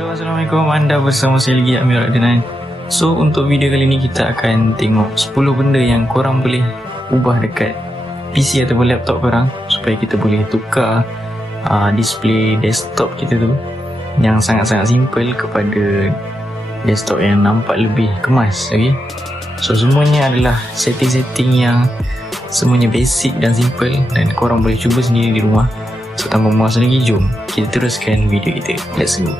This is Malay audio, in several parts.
Hello, Assalamualaikum. Anda bersama saya lagi, Amir Adnan. So, untuk video kali ni kita akan tengok 10 benda yang korang boleh ubah dekat PC ataupun laptop korang supaya kita boleh tukar display desktop kita tu yang sangat-sangat simple kepada desktop yang nampak lebih kemas. Okay? So, semuanya adalah setting-setting yang semuanya basic dan simple dan korang boleh cuba sendiri di rumah. So, tanpa masa lagi, jom kita teruskan video kita. Let's go.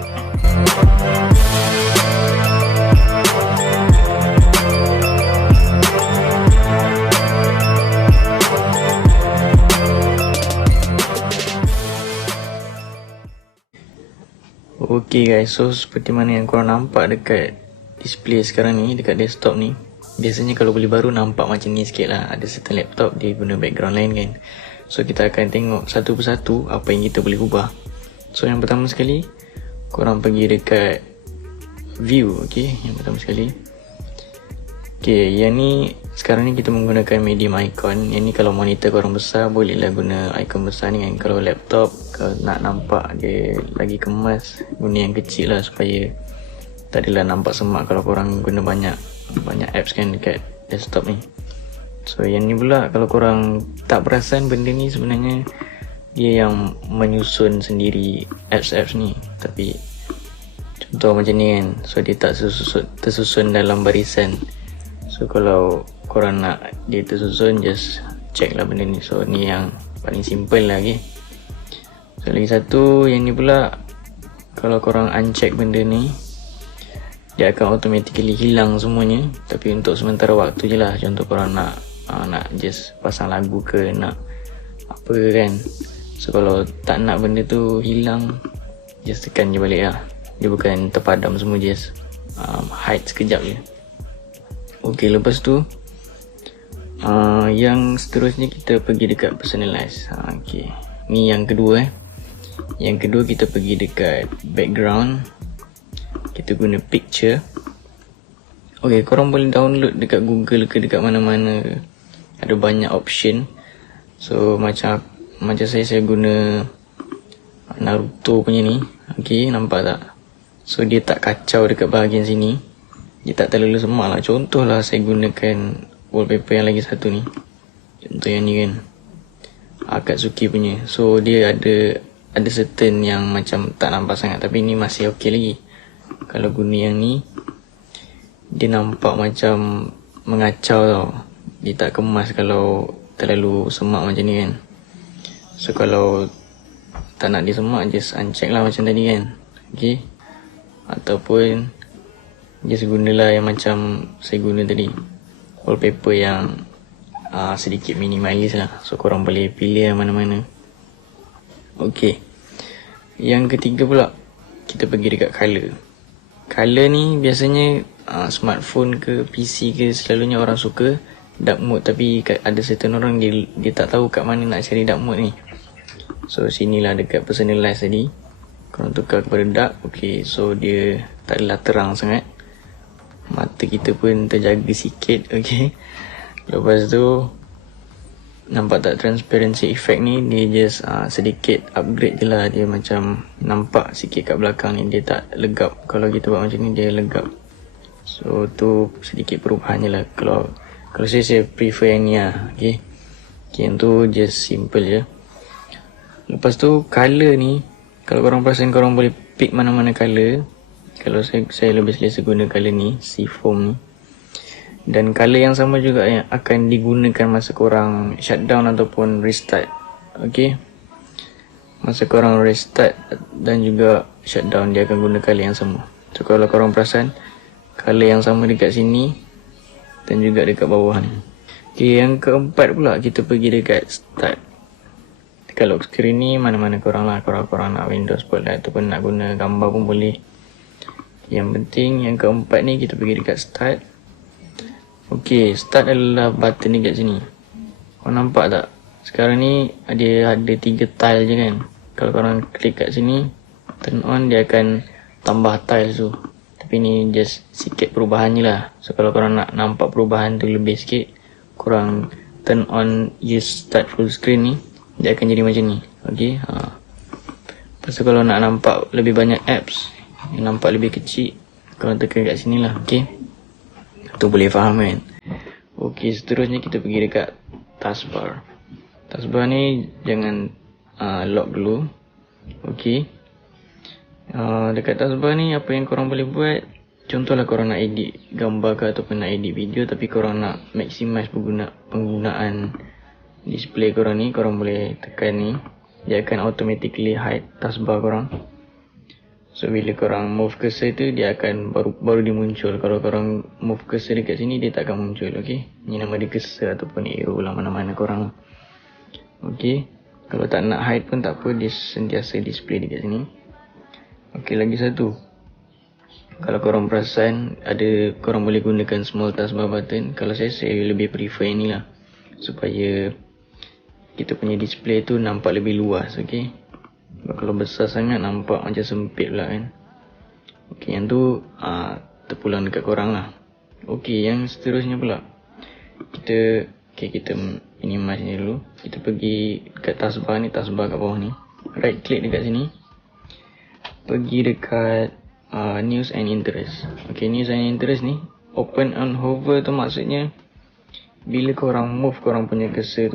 Okay guys, so seperti mana yang korang nampak dekat display sekarang ni, dekat desktop ni, biasanya kalau beli baru nampak macam ni sikit lah. Ada certain laptop dia guna background lain kan. So kita akan tengok satu persatu apa yang kita boleh ubah. So yang pertama sekali, korang pergi dekat view. Okay, yang pertama sekali. Okay, yang ni sekarang ni kita menggunakan medium icon. Yang ni kalau monitor korang besar bolehlah guna icon besar ni kan. Kalau laptop, kalau nak nampak dia lagi kemas, guna yang kecil lah supaya tak adalah nampak semak kalau korang guna banyak apps kan dekat desktop ni. So yang ni pula kalau korang tak perasan, benda ni sebenarnya dia yang menyusun sendiri apps ni. Tapi contoh macam ni kan, so dia tak tersusun dalam barisan. So kalau korang nak dia tersusun, just check lah benda ni. So ni yang paling simple lah. Okay, so lagi satu, yang ni pula kalau korang uncheck benda ni, dia akan automatically hilang semuanya. Tapi untuk sementara waktu je lah. Contoh korang nak just pasang lagu ke, nak apa kan. So kalau tak nak benda tu hilang, just tekan je balik lah. Dia bukan terpadam semua, just hide sekejap je. Ok, lepas tu yang seterusnya kita pergi dekat personalize. Ok, ni yang kedua Yang kedua kita pergi dekat background. Kita guna picture. Ok, korang boleh download dekat Google ke dekat mana-mana. Ada banyak option. So macam saya guna Naruto punya ni. Ok, nampak tak? So dia tak kacau dekat bahagian sini. Dia tak terlalu semak lah. Contoh lah saya gunakan wallpaper yang lagi satu ni. Contoh yang ni kan, Akatsuki punya. So dia ada certain yang macam tak nampak sangat, tapi ni masih ok lagi. Kalau guna yang ni, dia nampak macam mengacau tau. Dia tak kemas kalau terlalu semak macam ni kan. So kalau tak nak dia semak, just uncheck lah macam tadi kan. Ok, ataupun just gunalah yang macam saya guna tadi, wallpaper yang sedikit minimalis lah. So korang boleh pilih yang mana-mana. Ok, yang ketiga pula kita pergi dekat color. Color ni biasanya smartphone ke PC ke selalunya orang suka dark mode. Tapi ada certain orang dia tak tahu kat mana nak cari dark mode ni. So sinilah dekat personalize tadi, korang tukar kepada dark. Ok, so dia tak adalah terang sangat, mata kita pun terjaga sikit. Ok, lepas tu nampak tak transparency effect ni, dia just sedikit upgrade je lah. Dia macam nampak sikit kat belakang ni, dia tak legap. Kalau kita buat macam ni, dia legap. So tu sedikit perubahan je lah. Kalau saya prefer yang ni lah. Okay, yang tu just simple je. Lepas tu color ni, kalau korang perasan, korang boleh pick mana-mana color. Kalau saya lebih selesa guna color ni, seafoam ni. Dan color yang sama juga yang akan digunakan masa korang shutdown ataupun restart. Ok, masa korang restart dan juga shutdown, dia akan guna color yang sama. So kalau korang perasan, color yang sama dekat sini dan juga dekat bawah ni. Ok, yang keempat pula kita pergi dekat start. Dekat lock screen ni, mana-mana korang lah. Korang nak Windows Spotlight ataupun nak guna gambar pun boleh. Yang penting yang keempat ni kita pergi dekat start. Ok, start adalah button ni kat sini. Korang nampak tak? Sekarang ni dia ada 3 tile je kan. Kalau korang klik kat sini, turn on, dia akan tambah tiles tu. Tapi ni just sikit perubahan je lah. So kalau korang nak nampak perubahan tu lebih sikit, korang turn on use start full screen ni, dia akan jadi macam ni. Ok, lepas tu kalau nak nampak lebih banyak apps, yang nampak lebih kecil, korang tekan kat sini lah. Okay, tu boleh faham kan. Okay, seterusnya kita pergi dekat taskbar. Taskbar ni jangan lock dulu. Okay, dekat taskbar ni apa yang korang boleh buat, contohlah korang nak edit gambar ke ataupun nak edit video, tapi korang nak maximize penggunaan display korang ni, korang boleh tekan ni. Dia akan automatically hide taskbar korang. So bila korang move cursor tu, dia akan baru dia muncul. Kalau korang move cursor dekat sini, dia tak akan muncul. Okay, ni nama dia cursor ataupun arrow lah, mana-mana korang. Okay, kalau tak nak hide pun tak apa, dia sentiasa display dekat sini. Okay, lagi satu, kalau korang perasan, korang boleh gunakan small taskbar button. Kalau saya lebih prefer ni lah, supaya kita punya display tu nampak lebih luas. Okay, kalau besar sangat nampak macam sempit pula kan. Okay, yang tu terpulang dekat korang lah. Okay, yang seterusnya pula, kita minimize ni dulu. Kita pergi dekat taskbar ni, taskbar kat bawah ni, right click dekat sini, pergi dekat news and interest. Okay, news and interest ni, open and hover tu maksudnya bila korang move korang punya cursor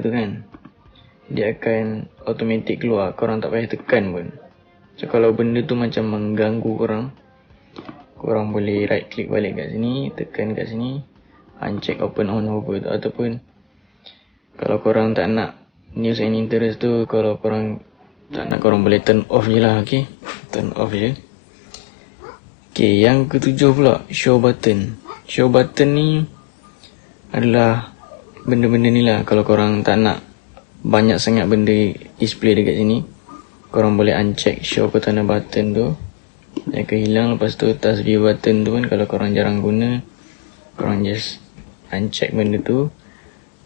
tu, kan, dia akan automatic keluar, korang tak payah tekan pun. So kalau benda tu macam mengganggu korang boleh right click balik kat sini, tekan kat sini, uncheck open on hover tu. Ataupun kalau korang tak nak news and interest tu, kalau korang tak nak, korang boleh turn off je lah. Okay, turn off je. Okay, yang ketujuh pula, show button. Show button ni adalah benda-benda ni lah. Kalau korang tak nak banyak sangat benda display dekat sini, korang boleh uncheck show petanda button tu, dia akan hilang. Lepas tu task view button tu kan, kalau korang jarang guna, korang just uncheck benda tu.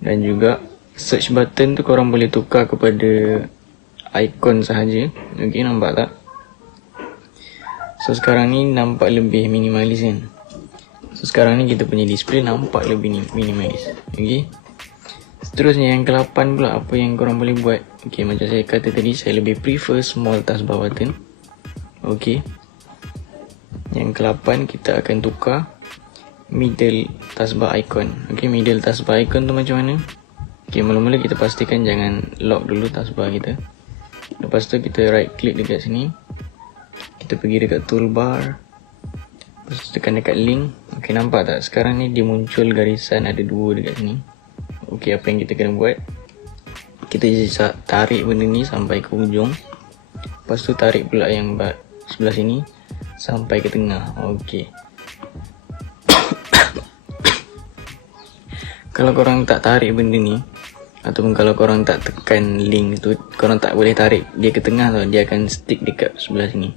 Dan juga search button tu korang boleh tukar kepada icon sahaja. Okay, nampak tak? So sekarang ni nampak lebih minimalis kan. So sekarang ni kita punya display nampak lebih minimalis. Okay, seterusnya yang ke-8 pula, apa yang korang boleh buat. Okay, macam saya kata tadi, saya lebih prefer small taskbar button. Okay, yang ke-8 kita akan tukar middle taskbar icon. Okay, middle taskbar icon tu macam mana? Okay, mula-mula kita pastikan jangan lock dulu taskbar kita. Lepas tu kita right click dekat sini, kita pergi dekat toolbar, lepas tu tekan dekat link. Okay, nampak tak? Sekarang ni dia muncul garisan ada 2 dekat sini. Okay, apa yang kita kena buat, kita tarik benda ni sampai ke ujung. Lepas tu tarik pula yang sebelah sini sampai ke tengah. Okay. Kalau korang tak tarik benda ni, ataupun kalau korang tak tekan link tu, korang tak boleh tarik dia ke tengah tau, dia akan stick dekat sebelah sini.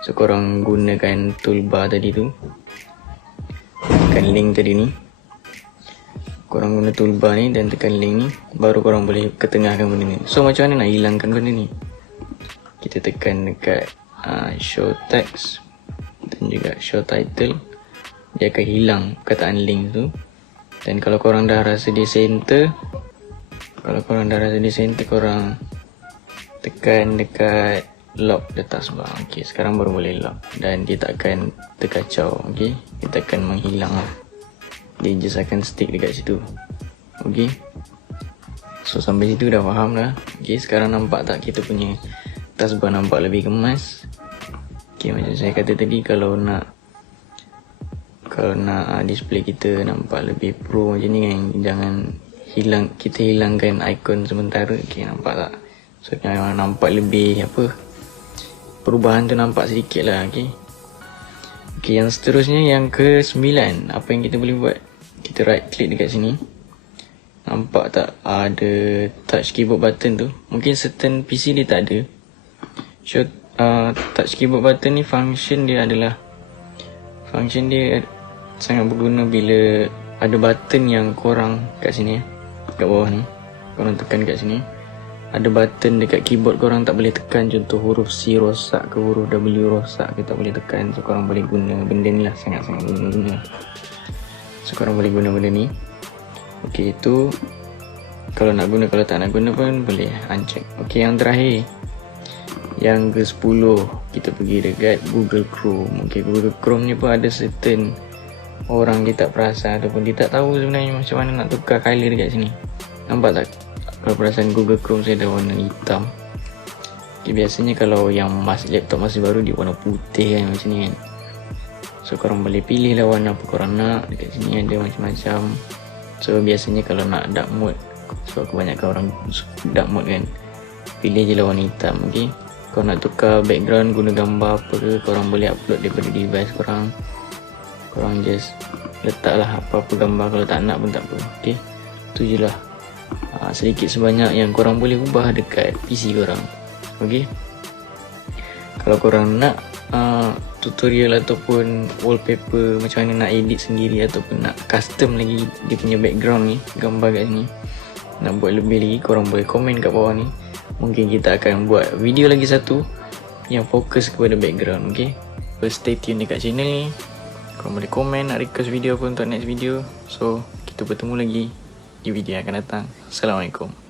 So korang gunakan toolbar tadi tu, tekan link tadi ni, korang guna toolbar ni dan tekan link ni, baru korang boleh ketengahkan benda ni. So macam mana nak hilangkan benda ni? Kita tekan dekat show text dan juga show title, dia akan hilang kataan link tu. Dan kalau korang dah rasa dia center, korang tekan dekat lock the taskbar. Okay, sekarang baru boleh lock dan dia tak akan terkacau. Okay, dia tak akan menghilang lah, dia just akan stick dekat situ. Okay, so sampai situ dah faham dah. Okay, sekarang nampak tak kita punya taskbar nampak lebih kemas. Okay, macam saya kata tadi, kalau nak display kita nampak lebih pro macam ni kan, jangan kita hilangkan icon sementara. Okay, nampak tak? So nampak lebih perubahan tu nampak sedikit lah. Okay, yang seterusnya yang ke-9, apa yang kita boleh buat, kita right click dekat sini. Nampak tak ada touch keyboard button tu? Mungkin certain PC dia tak ada. So touch keyboard button ni function dia sangat berguna bila ada button yang korang kat sini, kat bawah ni, korang tekan kat sini, ada button dekat keyboard korang tak boleh tekan, contoh huruf C rosak ke huruf W rosak ke, tak boleh tekan. So korang boleh guna benda ni lah, sangat-sangat guna. So korang boleh guna benda ni. Okay, itu kalau nak guna. Kalau tak nak guna pun boleh uncheck. Okay, yang terakhir, Yang ke-10 kita pergi dekat Google Chrome. Okay, Google Chrome ni pun ada certain orang dia tak perasan ataupun dia tak tahu sebenarnya macam mana nak tukar color dekat sini. Nampak tak? Kalau perasan Google Chrome saya ada warna hitam. Okay, biasanya kalau yang laptop masih baru dia warna putih kan, macam ni kan. So korang boleh pilih lah warna apa korang nak. Dekat sini ada macam-macam. So biasanya kalau nak dark mode, so kebanyakan orang dark mode kan, pilih je lah warna hitam. Okay, kalau nak tukar background guna gambar apa ke, korang boleh upload daripada device korang. Korang just letaklah apa-apa gambar, kalau tak nak pun tak apa. Okay, tu je lah sedikit sebanyak yang korang boleh ubah dekat PC korang. Okay, kalau korang nak tutorial ataupun wallpaper macam mana nak edit sendiri ataupun nak custom lagi dia punya background ni, gambar kat sini, nak buat lebih lagi, korang boleh komen kat bawah ni. Mungkin kita akan buat video lagi satu yang fokus kepada background. Okay, so stay tune dekat channel ni. Korang boleh komen nak request video apa untuk next video. So kita bertemu lagi di video yang akan datang. Assalamualaikum.